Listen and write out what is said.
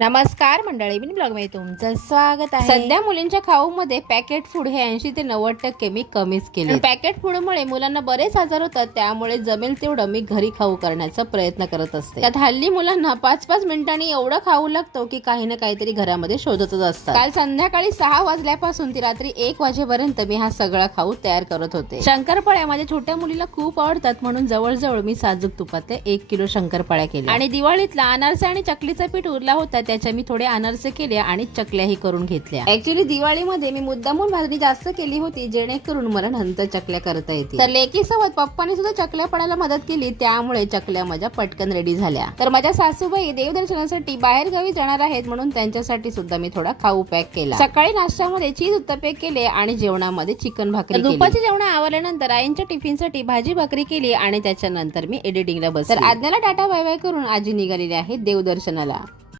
नमस्कार मंडळी, मी ब्लॉग मध्ये तुमचं स्वागत आहे। सध्या मुलींच्या खाऊ मध्ये पॅकेट फूड हे 80 ते 90% मी कमीच केले। पॅकेट फूड मुळे मुलांना बरेच आजार होतात, त्यामुळे जमेल तेवढं मी घरी खाऊ करण्याचा प्रयत्न करत असते। त्यात हल्ली मुलांना 5-5 मिनिटांनी एवढं खाऊ लागतो की काही ना काहीतरी घरामध्ये शोधतच असतात। काल संध्याकाळी 6 वाजल्यापासून ती रात्री 1 वाजेपर्यंत मी हा सगळा खाऊ तयार करत होते। शंकरपाळ्या माझ्या छोट्या मुलीला खूप आवडतात, म्हणून जवळजवळ मी साजूक तुपातले 1 किलो शंकरपाळ्या केल्या आणि दिवाळीतला अनारसे आणि चकलीचा पीठ उरला होता, त्याच्या मी थोडे अनारसे केले आणि चकल्याही करून घेतल्या। ऍक्च्युली दिवाळीमध्ये मी मुद्दामून भाजणी जास्त केली होती, जेणेकरून मला नंतर चकल्या करता येतील। तर लेकी सोबत पप्पानी सुद्धा चकल्या पडायला मदत केली, त्यामुळे चकल्या माझ्या पटकन रेडी झाल्या। तर माझ्या सासूबाई देवदर्शनासाठी बाहेर गावी जाणार आहेत, म्हणून त्यांच्यासाठी सुद्धा मी थोडा खाऊ पॅक केला। सकाळी नाश्त्यामध्ये चीज उत्तपे केले आणि जेवणामध्ये चिकन भाकरी केली। दुपारची जेवण आवरल्यानंतर आईंच्या टिफिनसाठी भाजी भाकरी केली आणि त्याच्यानंतर मी एडिटिंगला बसले। तर आज्ञाला टाटा बाय बाय करून आजी निघालेली आहे देवदर्शनाला।